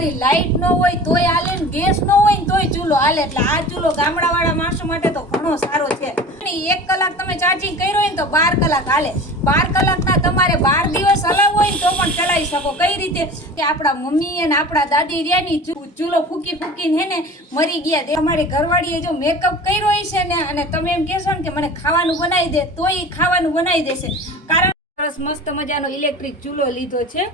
તમારી લાઈટ ન હોય તોય હાલે ને ગેસ ન હોય ને તોય ચૂલો હાલે। એટલે આ ચૂલો ગામડાવાળા માણસો માટે તો ઘણો સારો છે। 1 કલાક તમે ચાર્જિંગ કર્યો હોય ને તો 12 કલાક હાલે। 12 કલાકના તમારે 12 દિવસ હલાવવો હોય તો પણ ચલાવી શકો। કઈ રીતે કે આપણા મમ્મી અને આપણા દાદી રહ્યા ચૂલો ફૂકી ફૂકીને હે ને મરી ગયા। તમારી ઘરવાળીએ જો મેકઅપ કર્યો હોય છે ને અને તમે એમ કહેશો ને કે મને ખાવાનું બનાવી દે તો એ ખાવાનું બનાવી દેશે। કારણ સરસ મસ્ત મજાનો ઇલેક્ટ્રિક ચૂલો લીધો છે।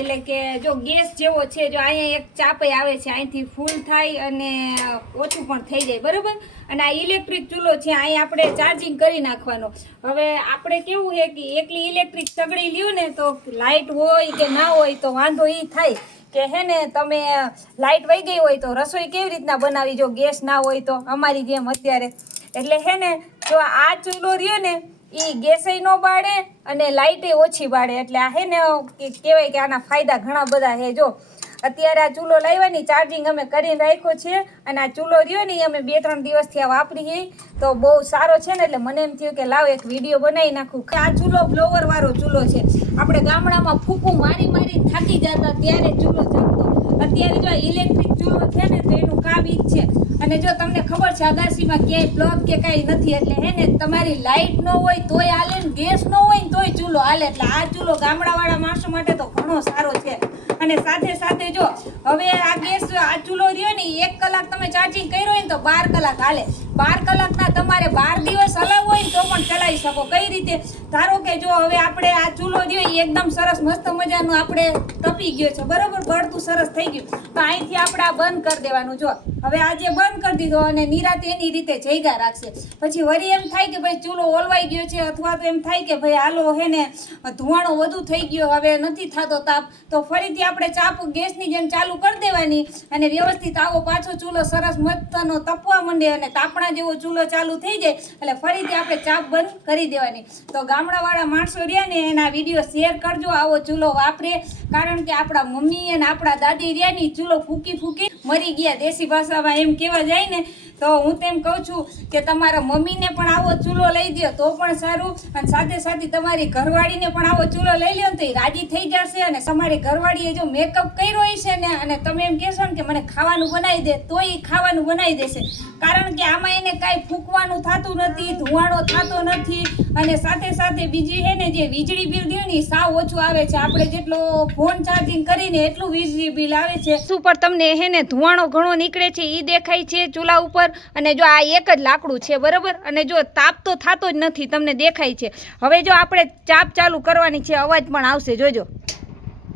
એટલે કે જો ગેસ જેવો છે, જો અહીંયા એક ચાપે આવે છે, અહીંથી ફૂલ થાય અને ઓછું પણ થઈ જાય, બરાબર। અને આ ઇલેક્ટ્રિક ચૂલો છે, અહીં આપણે ચાર્જિંગ કરી નાખવાનો। હવે આપણે કેવું છે કે એકલી ઇલેક્ટ્રિક સગડી લ્યો ને તો લાઇટ હોય કે ના હોય તો વાંધો એ થાય કે હે ને તમે લાઇટ વહી ગઈ હોય તો રસોઈ કેવી રીતના બનાવી જો ગેસ ના હોય તો, અમારી જેમ અત્યારે। એટલે હે ને જો આ ચૂલો રહ્યો ને એ ગેસે ન બાળે અને લાઇટે ઓછી બાળે। એટલે આ હે ને કહેવાય કે આના ફાયદા ઘણા બધા છે। જો અત્યારે આ ચૂલો લાવવાની ચાર્જિંગ અમે કરીને રાખ્યો છે અને આ ચૂલો રહ્યો ને અમે 2-3 દિવસથી આ વાપરીએ તો બહુ સારો છે ને। એટલે મને એમ થયું કે લાવ એક વિડીયો બનાવી નાખું। આ ચૂલો બ્લોવર વાળો ચૂલો છે। આપણે ગામડામાં ફૂંકું મારી મારી થાકી જતા ત્યારે ચૂલો ચાલતો। અત્યારે જો ઇલેક્ટ્રિક ચૂલો છે ને તો એનું કામ ઈ જ છે। અને જો તમને ખબર છે અગાસીમાં ક્યાંય પ્લગ કે કાંઈ નથી, એટલે હે ને તમારી લાઇટ ન હોય તોય હાલે ને ગેસ ન હોય ને તોય ચૂલો હાલે। એટલે આ ચૂલો ગામડાવાળા માણસો માટે તો ઘણો સારો છે। અને સાથે સાથે જો હવે આ ગેસ આ ચૂલો રહ્યો ને 1 કલાક તમે ચાર્જિંગ કર્યો હોય ને તો 12 કલાક હાલે। 12 કલાકના તમારે 12 દિવસ હલાવવો હોય ને તો પણ ચલાવી શકો। કઈ રીતે ધારો કે જો હવે આપણે આ ચૂલો રહ્યો એકદમ સરસ મસ્ત મજાનું આપણે તપી ગયો છે, બરોબર, બળતું સરસ થઈ ગયું તો અહીંથી આપણે આ બંધ કરી દેવાનું। જો હવે આજે બંધ કરી દીધો અને નિરાતે એની રીતે જઈગા રાખશે। પછી વળી એમ થાય કે ભાઈ ચૂલો ઓલવાઈ ગયો છે અથવા તો એમ થાય કે ભાઈ હાલો હે ને ધુવાણો વધુ થઈ ગયો, હવે નથી થતો તાપ, તો ફરીથી આપણે ચાપ ગેસની જેમ ચાલુ કરી દેવાની અને વ્યવસ્થિત આવો પાછો ચૂલો સરસ મસ્તનો તપવા માંડે અને તાપણા જેવો ચૂલો ચાલુ થઈ જાય એટલે ફરીથી આપણે ચાપ બંધ કરી દેવાની। તો ગામડાવાળા માણસો રહ્યા ને એના વિડીયો શેર કરજો, આવો ચૂલો વાપરે। કારણ કે આપણા મમ્મી અને આપણા દાદી રહ્યા ચૂલો ફૂકી ફૂકી મરી ગયા। દેશી ભાષામાં એમ કહેવા જાય ને તો હું તેમ કહું છું કે તમારા મમ્મીને પણ આવો ચૂલો લઈ દો તો પણ સારું, અને સાથે સાથે તમારી ઘરવાળીને પણ આવો ચૂલો લઈ લો તો એ રાજી થઈ જશે। અને તમારી ઘરવાળીએ જો મેકઅપ કર્યો હશે ને અને તમે એમ કહેશો ને કે મને ખાવાનું બનાવી દે તો એ ખાવાનું બનાવી દેશે। કારણ કે આમાં એને કાંઈ ફૂંકવાનું થતું નથી, ધુવાણો થતો નથી, અને સાથે સાથે બીજી છે ને જે વીજળી બિલ દે ને સાવ ઓછું આવે છે। આપણે જેટલો ફોન ચાર્જિંગ કરીને એટલું વીજળી બિલ આવે છે। ઉપર તમને હે ને ધુવાણો ઘણો નીકળે છે એ દેખાય છે ચૂલા ઉપર। અને જો આ એક જ લાકડું છે, બરાબર, અને જો તાપ તો થતો જ નથી, તમને દેખાય છે। હવે જો આપણે ચાપ ચાલુ કરવાની છે, અવાજ પણ આવશે, જોજો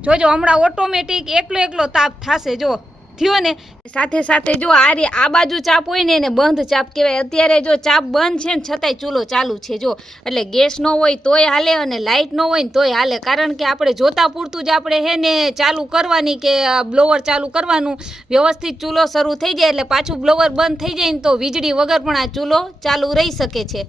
જોજો હમણાં ઓટોમેટિક એકલો તાપ થશે। જો થયો ને, સાથે સાથે જો આ બાજુ ચાપ હોય ને એને બંધ ચાપ કહેવાય। અત્યારે જો ચાપ બંધ છે ને છતાંય ચૂલો ચાલુ છે। જો એટલે ગેસ ન હોય તોય હાલે અને લાઇટ ન હોય ને તોય હાલે। કારણ કે આપણે જોતા પૂરતું જ આપણે હે ને ચાલુ કરવાની કે બ્લોવર ચાલુ કરવાનું, વ્યવસ્થિત ચૂલો શરૂ થઈ જાય એટલે પાછું બ્લોવર બંધ થઈ જાય ને તો વીજળી વગર પણ આ ચૂલો ચાલુ રહી શકે છે।